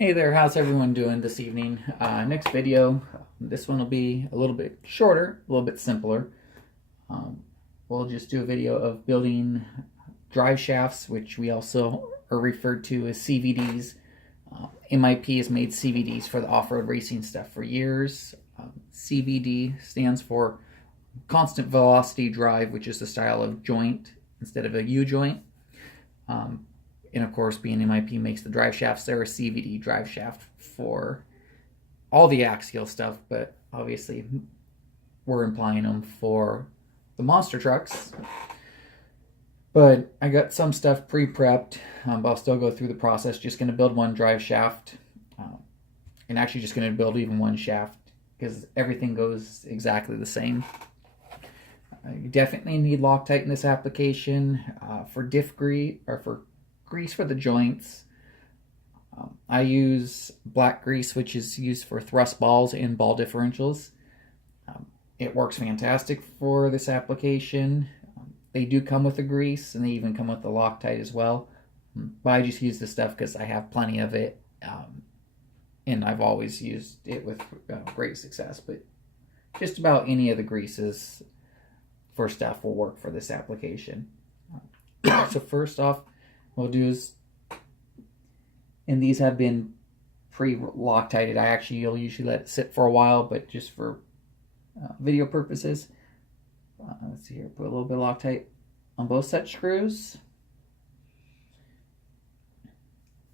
Hey there, how's everyone doing this evening? Next video, this one will be a little bit shorter, a little bit simpler. Um, we'll just do a video of building drive shafts, which we also are referred to as CVDs. MIP has made CVDs for the off-road racing stuff for years. CVD stands for constant velocity drive, which is the style of joint instead of a U-joint. And of course, being MIP makes the drive shafts, they're a CVD drive shaft for all the axial stuff, but obviously we're implying them for the monster trucks. But I got some stuff pre-prepped, but I'll still go through the process. Just going to build one drive shaft, and actually just going to build even one shaft because everything goes exactly the same. You definitely need Loctite in this application for diff grease or for grease for the joints. I use black grease, which is used for thrust balls and ball differentials. It works fantastic for this application. They do come with the grease, and they even come with the Loctite as well. But I just use this stuff because I have plenty of it, and I've always used it with great success. But just about any of the greases for stuff will work for this application. So first off, what we'll do is, and these have been pre-Loctited. You'll usually let it sit for a while, but just for video purposes, let's see here, put a little bit of Loctite on both set screws.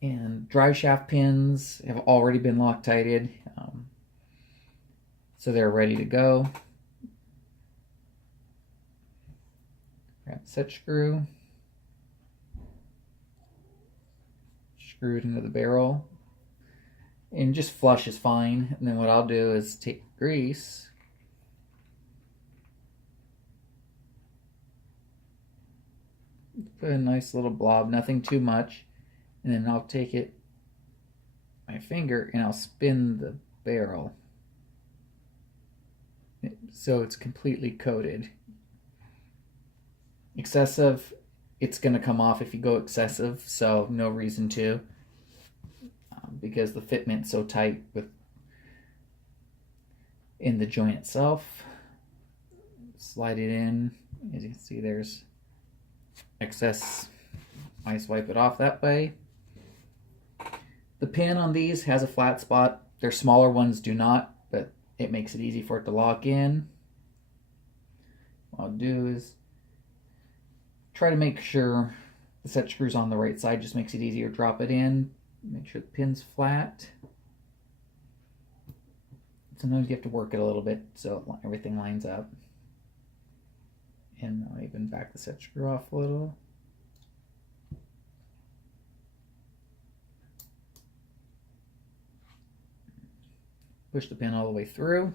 And drive shaft pins have already been Loctited, so they're ready to go. Grab the set screw. Screw it into the barrel, and just flush is fine. And then what I'll do is take grease, put a nice little blob, nothing too much, and then I'll take it, my finger, and I'll spin the barrel so it's completely coated. Excessive, it's going to come off if you go excessive, so no reason to, because the fitment's so tight in the joint itself. Slide it in. As you can see, there's excess. I just wipe it off that way. The pin on these has a flat spot. Their smaller ones do not, but it makes it easy for it to lock in. What I'll do is try to make sure the set screw's on the right side. Just makes it easier. Drop it in. Make sure the pin's flat. Sometimes you have to work it a little bit so everything lines up. And I'll even back the set screw off a little. Push the pin all the way through.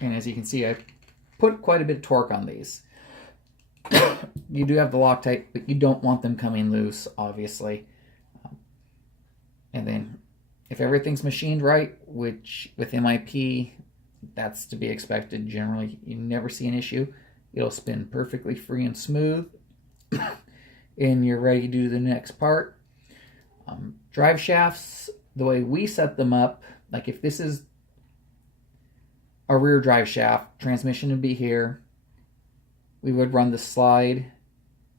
And as you can see, I put quite a bit of torque on these. You do have the Loctite, but you don't want them coming loose, obviously. And then if everything's machined right, which with MIP, that's to be expected generally, you never see an issue. It'll spin perfectly free and smooth. And you're ready to do the next part. Drive shafts, the way we set them up, like if this is a rear drive shaft, transmission would be here. We would run the slide,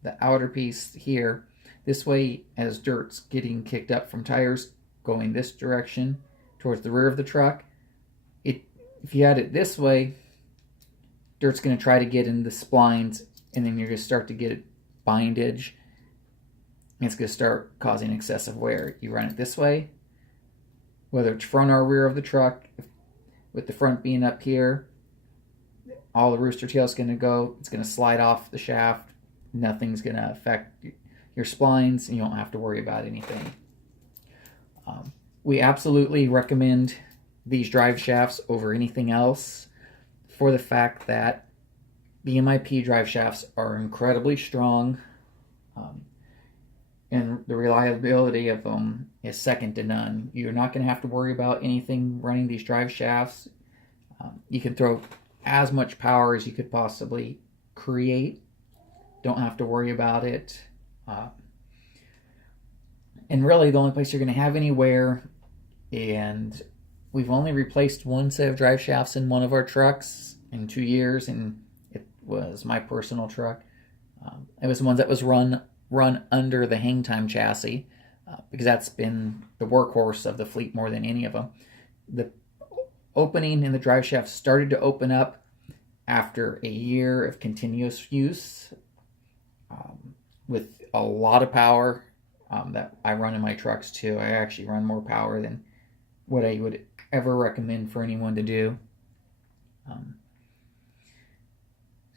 the outer piece here. This way, as dirt's getting kicked up from tires going this direction towards the rear of the truck, if you had it this way, dirt's going to try to get in the splines, and then you're going to start to get bindage. And it's going to start causing excessive wear. You run it this way, whether it's front or rear of the truck, with the front being up here, all the rooster tail is going to go. It's going to slide off the shaft. Nothing's going to affect your splines, and you don't have to worry about anything. We absolutely recommend these drive shafts over anything else for the fact that the MIP drive shafts are incredibly strong, and the reliability of them is second to none. You're not going to have to worry about anything running these drive shafts. You can throw as much power as you could possibly create Don't have to worry about it. And really the only place you're going to have any wear, and we've only replaced one set of drive shafts in one of our trucks in 2 years, and it was my personal truck. It was the ones that was run under the hang time chassis, because that's been the workhorse of the fleet more than any of them. The opening in the drive shaft started to open up after a year of continuous use, with a lot of power that I run in my trucks too. I actually run more power than what I would ever recommend for anyone to do.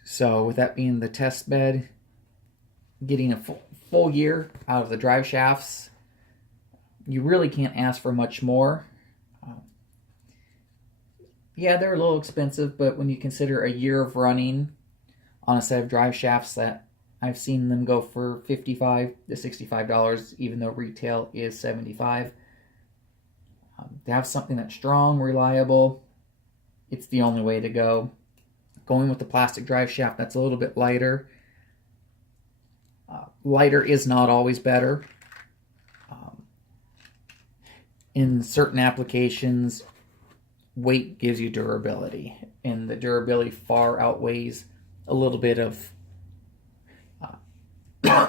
So with that being the test bed, getting a full year out of the drive shafts, you really can't ask for much more. Yeah, they're a little expensive, but when you consider a year of running on a set of drive shafts, that I've seen them go for $55 to $65, even though retail is $75. To have something that's strong, reliable, it's the only way to go. Going with the plastic drive shaft that's a little bit lighter. Lighter is not always better. In certain applications, weight gives you durability, and the durability far outweighs a little bit of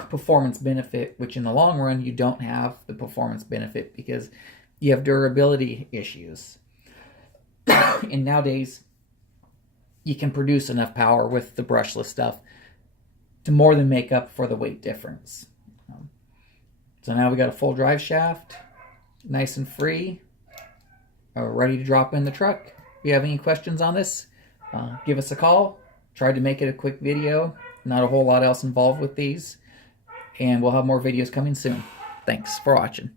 performance benefit, which in the long run you don't have the performance benefit because you have durability issues. And nowadays you can produce enough power with the brushless stuff to more than make up for the weight difference. So now we got a full drive shaft, nice and free, ready to drop in the truck. If you have any questions on this, give us a call. Tried to make it a quick video, not a whole lot else involved with these, and we'll have more videos coming soon. Thanks for watching.